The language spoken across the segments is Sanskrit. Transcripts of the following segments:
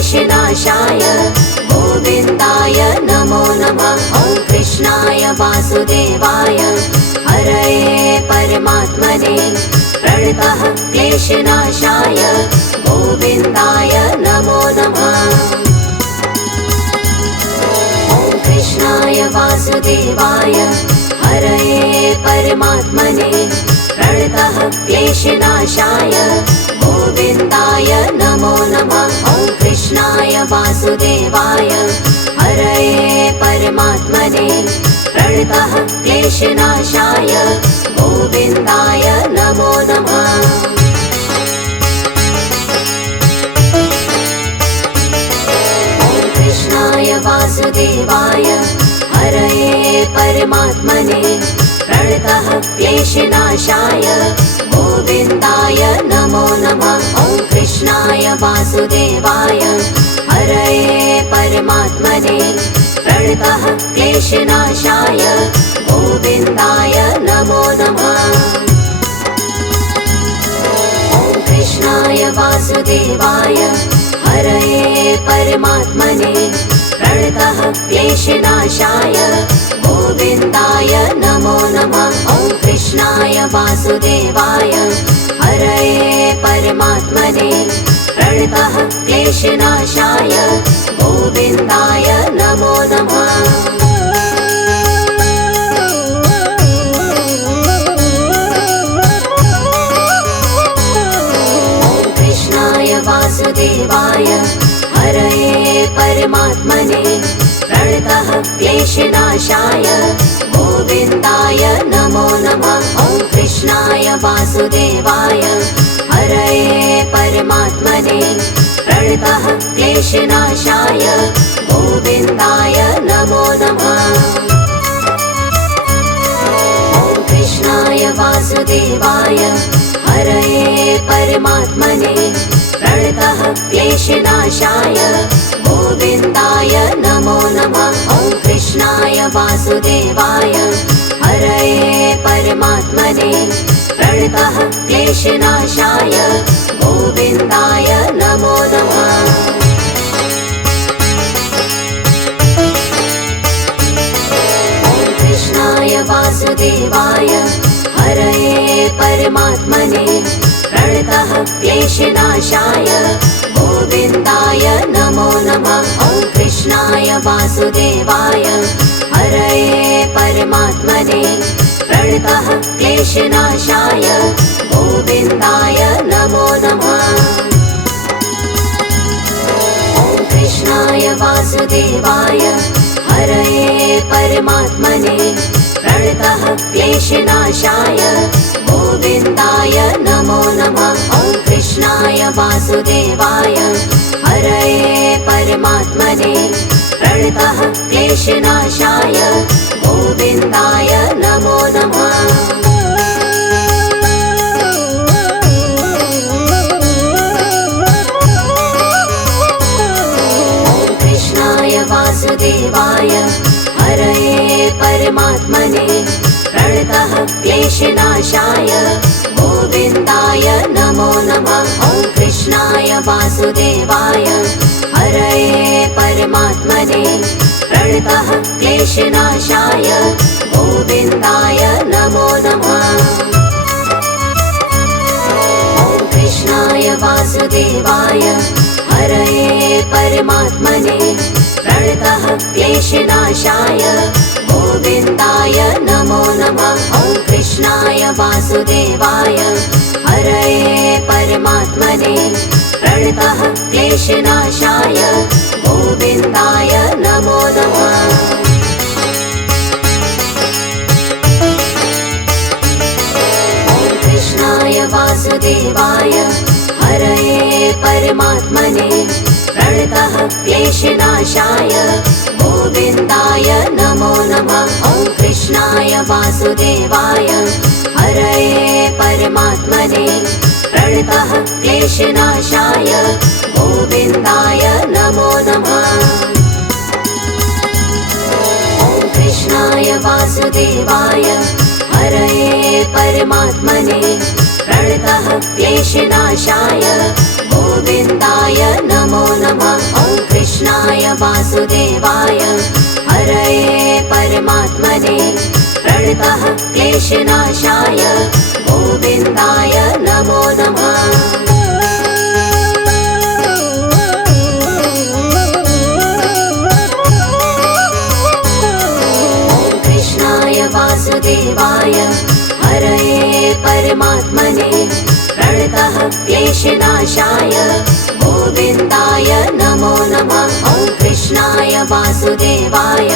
क्लेशनाशाय गोविन्दाय नमो नमः। ॐ कृष्णाय वासुदेवाय हरये परमात्मने प्रणतः क्लेशनाशाय गोविन्दाय नमो नमः। ॐ कृष्णाय वासुदेवाय हरये परमात्मने प्रणतः क्लेशनाशाय गोविन्दाय नमो नमः। ॐ कृष्णाय वासुदेवाय हरये परमात्मने प्रणतः क्लेशनाशाय गोविन्दाय नमो नमः। ॐ कृष्णाय वासुदेवाय हरये परमात्मने प्रणतः क्लेशनाशाय गोविन्दाय नमो नमः। ॐ कृष्णाय वासुदेवाय हरये परमात्मने प्रणतः क्लेशनाशाय गोविन्दाय नमो नमः। ॐ कृष्णाय वासुदेवाय हरये परमात्मने प्रणतः क्लेशनाशाय गोविन्दाय नमो नमः। ॐ कृष्णाय वासुदेवाय हरये परमात्मने प्रणतः क्लेशनाशाय गोविन्दाय नमो नमः। ॐ कृष्णाय वासुदेवाय हरये परमात्मने प्रणतः क्लेशनाशाय गोविन्दाय नमो नमः। ॐ कृष्णाय वासुदेवाय हरये परमात्मने प्रणतः क्लेशनाशाय गोविन्दाय नमो नमः। ॐ कृष्णाय वासुदेवाय हरये परमात्मने प्रणतः क्लेशनाशाय गोविन्दाय नमो नमः। ॐ कृष्णाय वासुदेवाय हरये परमात्मने प्रणतः क्लेशनाशाय गोविन्दाय नमो नमः। ॐ कृष्णाय वासुदेवाय हरये परमात्मने प्रणतः क्लेशनाशाय गोविन्दाय नमो नमः। ॐ कृष्णाय वासुदेवाय हरये परमात्मने प्रणतः क्लेशनाशाय गोविन्दाय नमो नमः। ॐ कृष्णाय वासुदेवाय हरये परमात्मने प्रणतः क्लेशनाशाय गोविन्दाय नमो नमः। ॐ कृष्णाय वासुदेवाय हरये परमात्मने प्रणतः क्लेशनाशाय गोविन्दाय नमो नमः। ॐ कृष्णाय वासुदेवाय हरये परमात्मने प्रणतः क्लेशनाशाय गोविन्दाय नमो नमः। ॐ कृष्णाय वासुदेवाय हरये परमात्मने प्रणतः क्लेशनाशाय गोविन्दाय नमो नमः। ॐ कृष्णाय वासुदेवाय हरये परमात्मने प्रणतः क्लेशनाशाय गोविन्दाय नमो नमः। ॐ कृष्णाय वासुदेवाय हरये परमात्मने प्रणतः क्लेशनाशाय गोविन्दाय नमो नमः। ॐ कृष्णाय वासुदेवाय हरये परमात्मने प्रणतः क्लेशनाशाय गोविन्दाय नमो नमः। ॐ कृष्णाय वासुदेवाय हरये परमात्मने प्रणतः क्लेशनाशाय गोविन्दाय नमो नमः। ॐ कृष्णाय वासुदेवाय हरये परमात्मने प्रणतः क्लेशनाशाय गोविन्दाय नमो नमः। वासुदेवाय हरये परमात्मने प्रणतः क्लेशनाशाय गोविन्दाय नमो नमः। वासुदेवाय हरये परमात्मने प्रणतः क्लेशनाशाय गोविन्दाय नमो नमः। ॐ कृष्णाय वासुदेवाय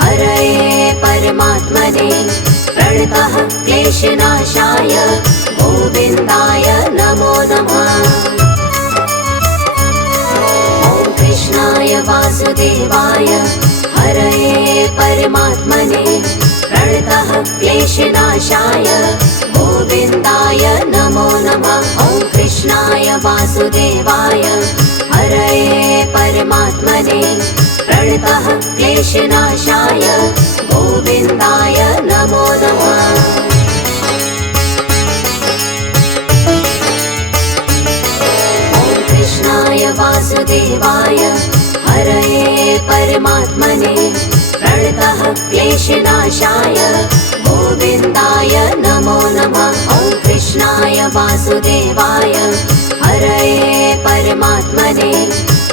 हरये परमात्मने प्रणतः क्लेशनाशाय गोविन्दाय नमो नमः। ॐ कृष्णाय वासुदेवाय हरये परमात्मने प्रणतः क्लेशनाशाय गोविन्दाय नमो नमः। ॐ कृष्णाय वासुदेवाय हरये परमात्मने प्रणतः क्लेशनाशाय गोविन्दाय नमो नमः। ॐ कृष्णाय वासुदेवाय हरये परमात्मने प्रणतः क्लेशनाशाय गोविन्दाय नमो नमः। ॐ कृष्णाय वासुदेवाय हरये परमात्मने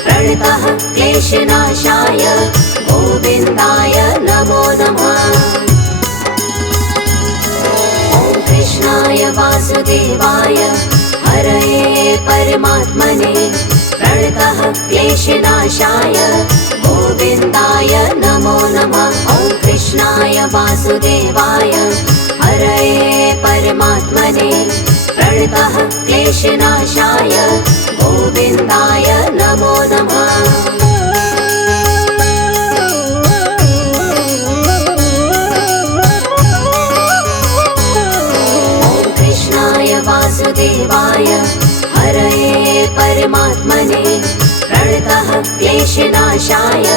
प्रणतः क्लेशनाशाय गोविन्दाय नमो नमः। ॐ कृष्णाय वासुदेवाय हरये परमात्मने प्रणतः क्लेशनाशाय गोविन्दाय नमो नमः। ॐ कृष्णाय वासुदेवाय हरये परमात्मने प्रणतः क्लेशनाशाय गोविन्दाय नमो नमः। ॐ कृष्णाय वासुदेवाय हरये परमात्मने प्रणतः क्लेशनाशाय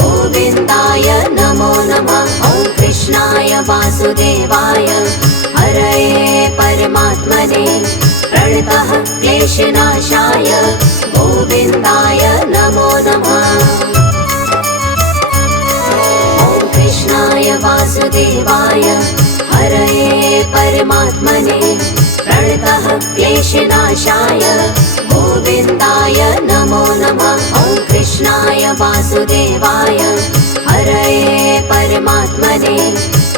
गोविन्दाय नमो नमः। ॐ कृष्णाय वासुदेवाय हरये परमात्मने प्रणतः क्लेशनाशाय गोविन्दाय नमो नमः। ॐ कृष्णाय वासुदेवाय हरये परमात्मने प्रणतः क्लेशनाशाय गोविन्दाय नमो नमः। ॐ कृष्णाय वासुदेवाय हरये परमात्मने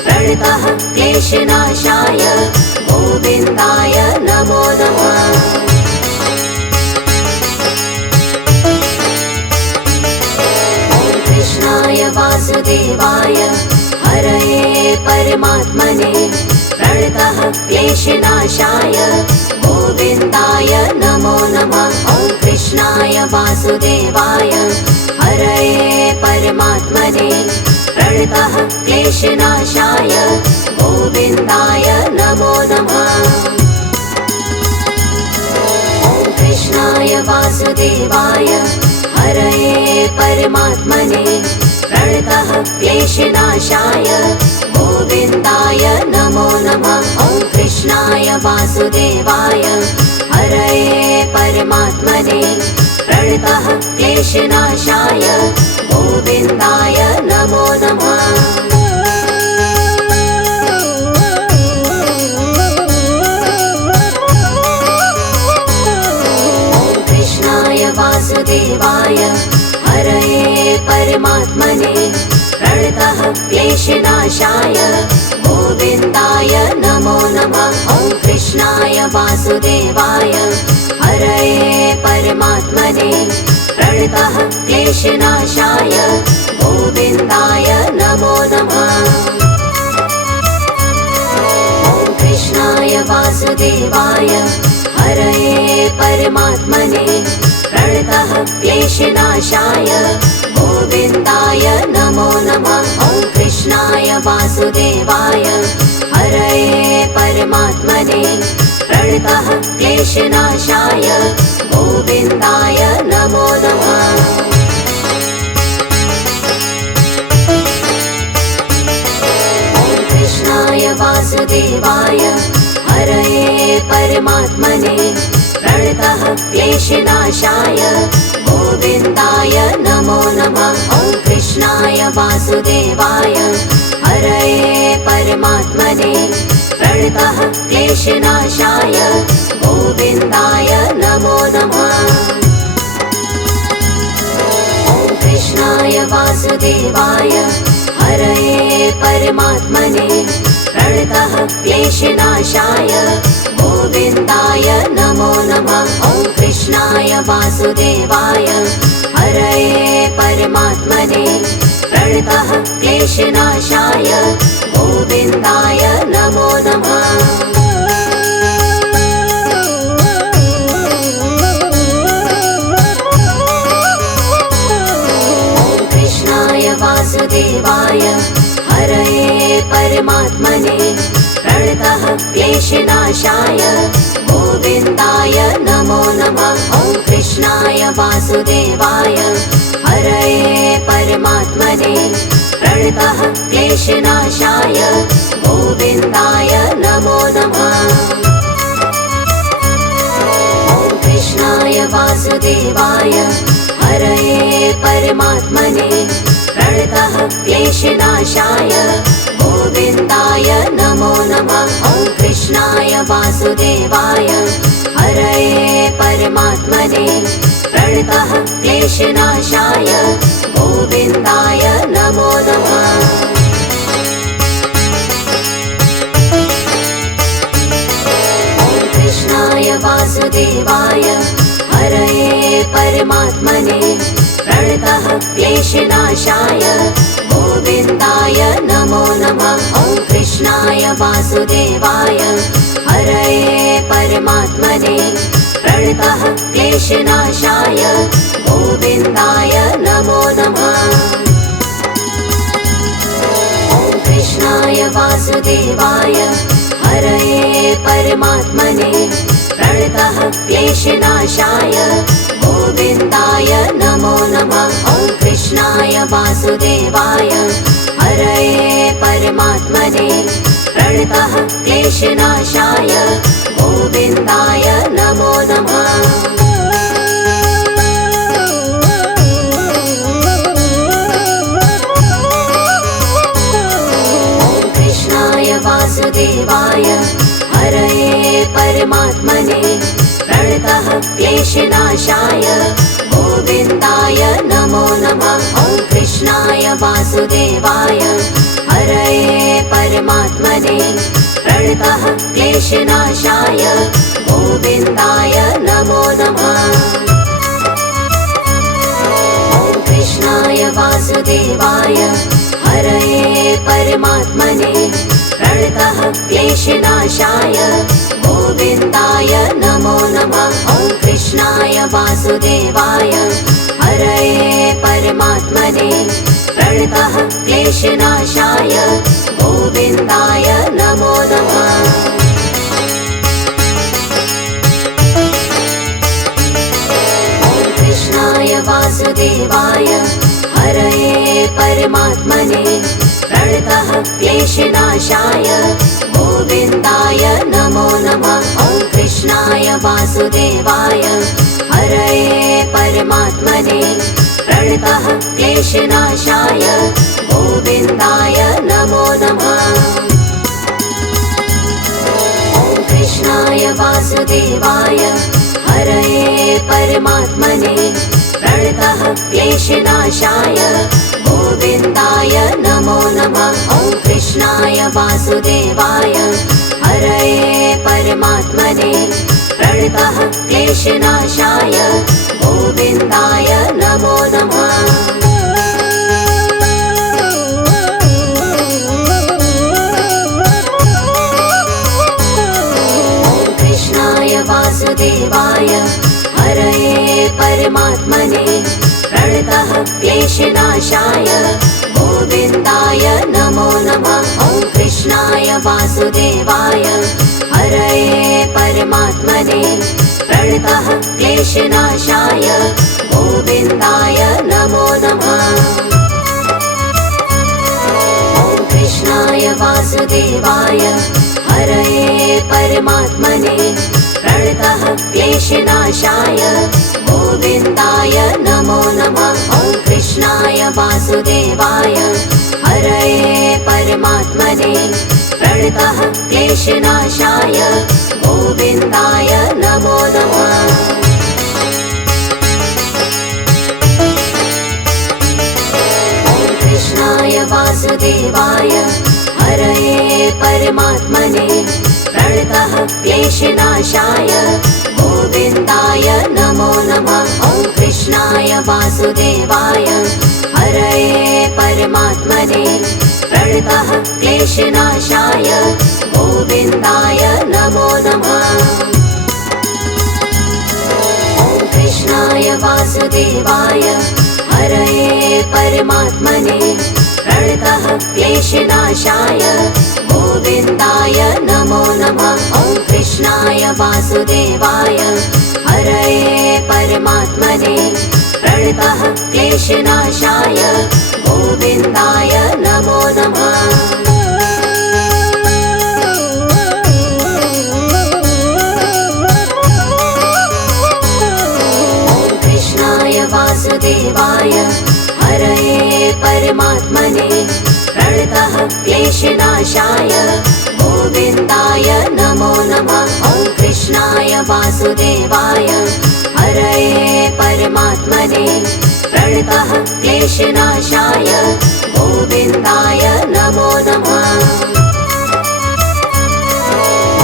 प्रणतः क्लेशनाशाय गोविन्दाय नमो नमः। ॐ कृष्णाय वासुदेवाय हरये परमात्मने प्रणतः क्लेशनाशाय गोविन्दाय नमो नमः। ॐ कृष्णाय वासुदेवाय हरये परमात्मने प्रणतः क्लेशनाशाय गोविन्दाय नमो नमः। ॐ कृष्णाय वासुदेवाय हरये परमात्मने प्रणतः क्लेशनाशाय गोविन्दाय नमो नमः। ॐ कृष्णाय वासुदेवाय हरये परमात्मने प्रणतः क्लेशनाशाय गोविन्दाय नमो नमः। ॐ कृष्णाय वासुदेवाय हरये परमात्मने प्रणतः क्लेशनाशाय गोविन्दाय नमो नमः। ॐ कृष्णाय वासुदेवाय हरये परमात्मने प्रणतः क्लेशनाशाय गोविन्दाय नमो नमः। ॐ कृष्णाय वासुदेवाय हरये परमात्मने प्रणतः क्लेशनाशाय गोविन्दाय नमो नमः। ॐ कृष्णाय वासुदेवाय हरये परमात्मने प्रणतः क्लेशनाशाय गोविन्दाय नमो नमः। ॐ कृष्णाय वासुदेवाय हरये परमात्मने प्रणतः क्लेशनाशाय गोविन्दाय नमो नमः। ॐ वासुदेवाय हरये परमात्मने प्रणतः क्लेशनाशाय गोविन्दाय नमो नमः। ॐ कृष्णाय वासुदेवाय हरये परमात्मने प्रणतः क्लेशनाशाय गोविन्दाय नमो नमः। ॐ कृष्णाय वासुदेवाय हरये परमात्मने प्रणतः क्लेशनाशाय गोविन्दाय नमो नमः। ॐ कृष्णाय वासुदेवाय हरये परमात्मने प्रणतः क्लेशनाशाय गोविन्दाय नमो नमः। ॐ कृष्णाय वासुदेवाय हरये परमात्मने प्रणतः क्लेशनाशाय गोविन्दाय नमो नमः। ॐ कृष्णाय वासुदेवाय हरये परमात्मने प्रणतः क्लेशनाशाय गोविन्दाय नमो नमः। ॐ कृष्णाय वासुदेवाय हरये परमात्मने प्रणतः क्लेशनाशाय गोविन्दाय नमो नमः। ॐ कृष्णाय वासुदेवाय हरये परमात्मने प्रणतः क्लेशनाशाय गोविन्दाय नमो नमः। ॐ कृष्णाय वासुदेवाय हरये परमात्मने प्रणतः क्लेशनाशाय गोविन्दाय नमो नमः। ॐ कृष्णाय वासुदेवाय हरये परमात्मने प्रणतः क्लेशनाशाय गोविन्दाय नमो नमः। ॐ कृष्णाय वासुदेवाय हरये परमात्मने प्रणतः क्लेशनाशाय गोविन्दाय नमो नमः। ॐ कृष्णाय वासुदेवाय हरये परमात्मने प्रणतः क्लेशनाशाय गोविन्दाय नमो नमः। ॐ कृष्णाय वासुदेवाय हरये परमात्मने प्रणतः क्लेशनाशाय गोविन्दाय नमो नमः। ॐ कृष्णाय वासुदेवाय हरये परमात्मने प्रणतः क्लेशनाशाय गोविन्दाय नमो नमः। ॐ कृष्णाय वासुदेवाय हरये परमात्मने प्रणतः क्लेशनाशाय गोविन्दाय नमो नमः। ॐ कृष्णाय वासुदेवाय हरये परमात्मने प्रणतः क्लेशनाशाय गोविन्दाय नमो नमः। ॐ कृष्णाय वासुदेवाय हरये परमात्मने प्रणतः क्लेशनाशाय गोविन्दाय नमो नमः। ॐ कृष्णाय वासुदेवाय हरये परमात्मने प्रणतः क्लेशनाशाय गोविन्दाय नमो नमः। ॐ कृष्णाय वासुदेवाय हरये परमात्मने प्रणतः क्लेशनाशाय गोविन्दाय नमो नमः। ॐ कृष्णाय वासुदेवाय हरये परमात्मने प्रणतः क्लेशनाशाय गोविन्दाय नमो नमः। ॐ कृष्णाय वासुदेवाय हरये परमात्मने प्रणतः क्लेशनाशाय गोविन्दाय नमो नमः। ॐ कृष्णाय वासुदेवाय हरये परमात्मने प्रणतः क्लेशनाशाय गोविन्दाय नमो नमः। ॐ कृष्णाय वासुदेवाय हरये परमात्मने प्रणतः क्लेशनाशाय गोविन्दाय नमो नमः। कृष्णाय वासुदेवाय हरये परमात्मने प्रणतः क्लेशनाशाय गोविन्दाय नमो नमः। ॐ कृष्णाय वासुदेवाय हरये परमात्मने प्रणतः क्लेशनाशाय गोविन्दाय नमो नमः। ॐ कृष्णाय वासुदेवाय हरये परमात्मने प्रणतः क्लेशनाशाय गोविन्दाय नमो नमः। ॐ कृष्णाय वासुदेवाय हरये परमात्मने प्रणतः क्लेशनाशाय गोविन्दाय नमो नमः। वासुदेवाय हरये परमात्मने प्रणतः क्लेशनाशाय गोविन्दाय नमो नमः। ॐ कृष्णाय वासुदेवाय हरये परमात्मने प्रणतः क्लेशनाशाय गोविन्दाय नमो नमः।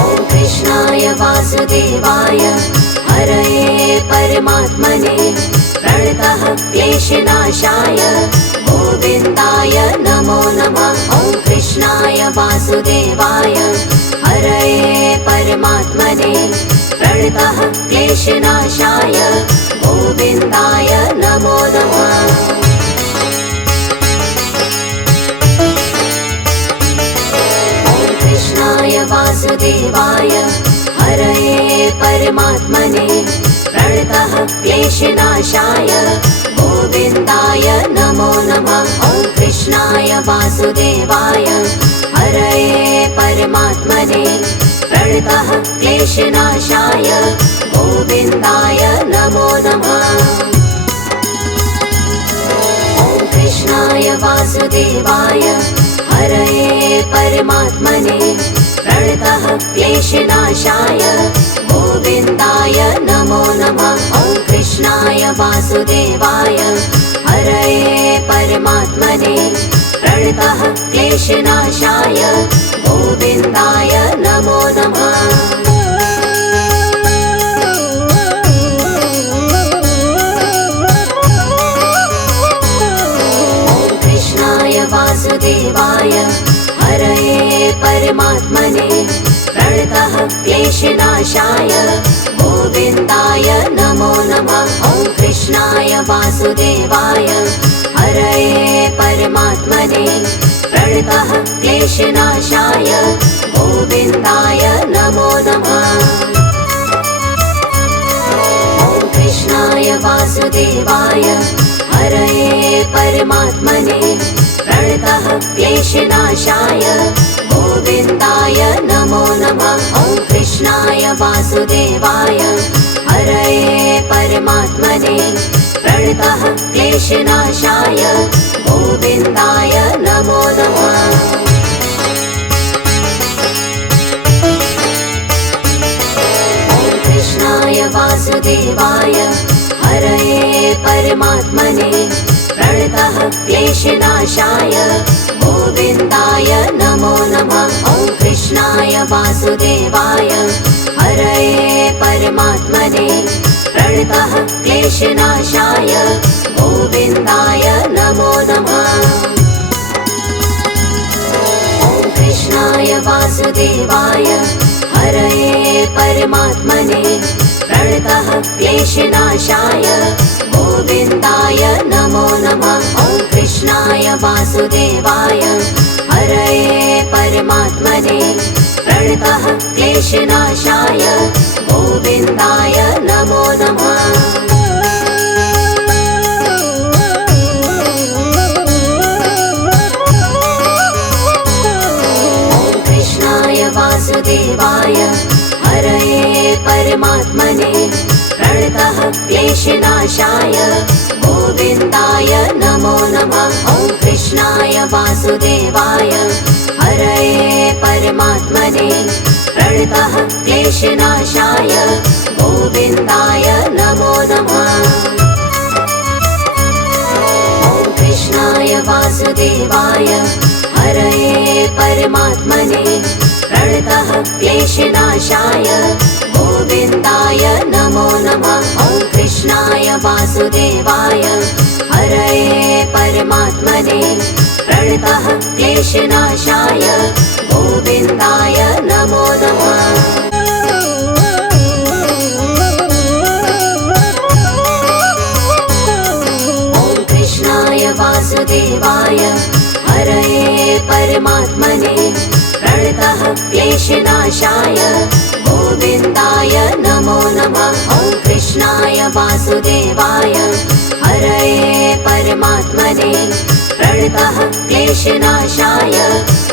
ॐ कृष्णाय वासुदेवाय हरये परमात्मने प्रणतः क्लेशनाशाय गोविन्दाय नमो नमः। ॐ कृष्णाय वासुदेवाय हरये परमात्मने प्रणतः क्लेशनाशाय गोविन्दाय नमो नमः। ॐ कृष्णाय वासुदेवाय हरये परमात्मने प्रणतः क्लेशनाशाय गोविन्दाय नमो नमः। ॐ कृष्णाय वासुदेवाय हरये परमात्मने प्रणतः क्लेशनाशाय गोविन्दाय नमो नमः। ॐ कृष्णाय वासुदेवाय हरये परमात्मने प्रणतः क्लेशनाशाय गोविन्दाय नमो नमः। ॐ कृष्णाय वासुदेवाय हरये परमात्मने प्रणतः क्लेशनाशाय गोविन्दाय नमो नमः। ॐ कृष्णाय वासुदेवाय हरये परमात्मने प्रणतः क्लेशनाशाय गोविन्दाय नमो नमः। ॐ कृष्णाय वासुदेवाय हरये परमात्मने प्रणतः क्लेशनाशाय गोविन्दाय नमो नमः। ॐ कृष्णाय वासुदेवाय हरये परमात्मने प्रणतः क्लेशनाशाय गोविन्दाय नमो नमः। ॐ कृष्णाय वासुदेवाय हरये परमात्मने प्रणतः क्लेशनाशाय गोविन्दाय नमो नमः। ॐ कृष्णाय वासुदेवाय हरये परमात्मने प्रणतः क्लेशनाशाय गोविन्दाय नमो नमः। ॐ कृष्णाय वासुदेवाय हरये परमात्मने प्रणतः क्लेशनाशाय गोविन्दाय नमो नमः। ॐ कृष्णाय वासुदेवाय हरये परमात्मने प्रणतः क्लेशनाशाय गोविन्दाय नमो नमः। ॐ कृष्णाय वासुदेवाय हरये परमात्मने प्रणतः क्लेशनाशाय गोविन्दाय नमो नमः। ॐ कृष्णाय वासुदेवाय हरये परमात्मने प्रणतः क्लेशनाशाय गोविन्दाय नमो नमः। कृष्णाय वासुदेवाय हरये परमात्मने प्रणतः क्लेशनाशाय गोविन्दाय नमो नमः। ॐ कृष्णाय वासुदेवाय हरये परमात्मने प्रणतः क्लेशनाशाय गोविन्दाय नमो नमः। ॐ कृष्णाय वासुदेवाय हरये परमात्मने प्रणतः क्लेशनाशाय गोविन्दाय नमो नमः। ॐ कृष्णाय वासुदेवाय हरये परमात्मने प्रणतः क्लेशनाशाय गोविन्दाय नमो नमः। ॐ कृष्णाय वासुदेवाय हरये परमात्मने प्रणतः क्लेशनाशाय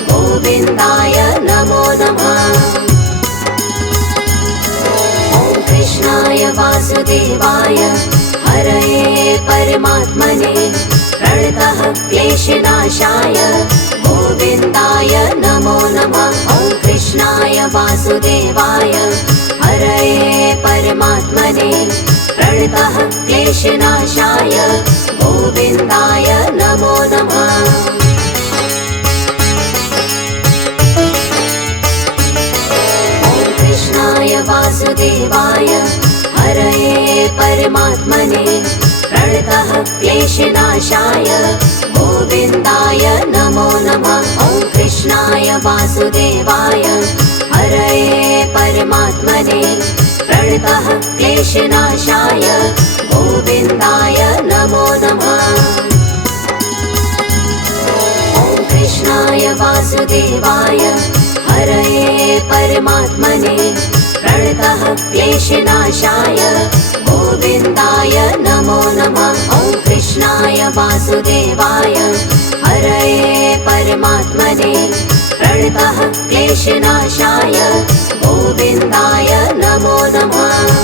गोविन्दाय नमो नमः। ॐ कृष्णाय वासुदेवाय हरये परमात्मने प्रणतः क्लेशनाशाय गोविन्दाय नमो नमः। ॐ कृष्णाय वासुदेवाय हरये परमात्मने प्रणतः क्लेशनाशाय गोविन्दाय नमो नमः। ॐ कृष्णाय वासुदेवाय हरये परमात्मने प्रणतः क्लेशनाशाय गोविन्दाय नमो नमः। ॐ कृष्णाय वासुदेवाय हरये परमात्मने प्रणतः क्लेशनाशाय गोविन्दाय नमो नमः। ॐ कृष्णाय वासुदेवाय हरये परमात्मने प्रणतः क्लेशनाशाय गोविन्दाय नमो नमः। ॐ कृष्णाय वासुदेवाय हरये परमात्मने प्रणतः क्लेशनाशाय गोविन्दाय नमो नमः।